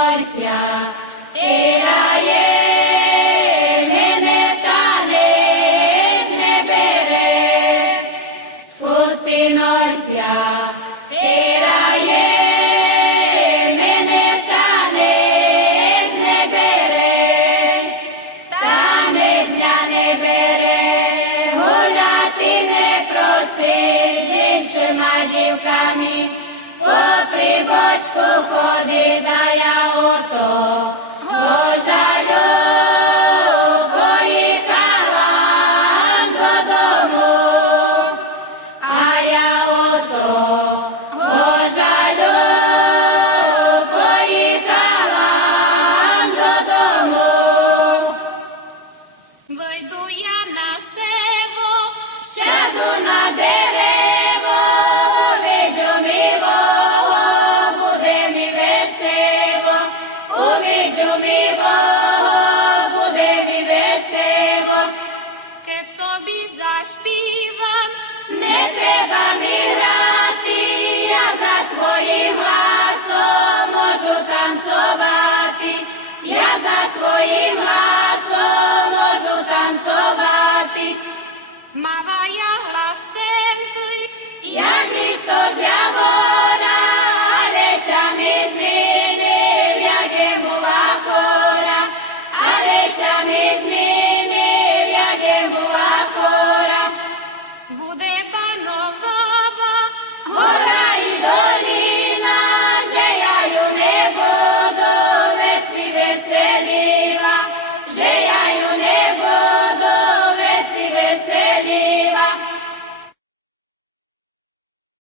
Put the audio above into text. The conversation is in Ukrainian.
спустинойся, ти рає, мене в танець не бере. Спустинойся, ти рає, мене в танець не бере. Танець я не бере, гуляти не просить з іншими дівками. Попри бочку ходи, да я ото жалю, поїхала додому, а я ото жалю, поїхала додому. Вийду я на село, Сяду на дерево, увіджу милого, буде ми весело, увіджу милого, буде ми весело. ке собі заспівам, Не треба ми грати, я за своїм гласом можу танцювати, я за своїм гласом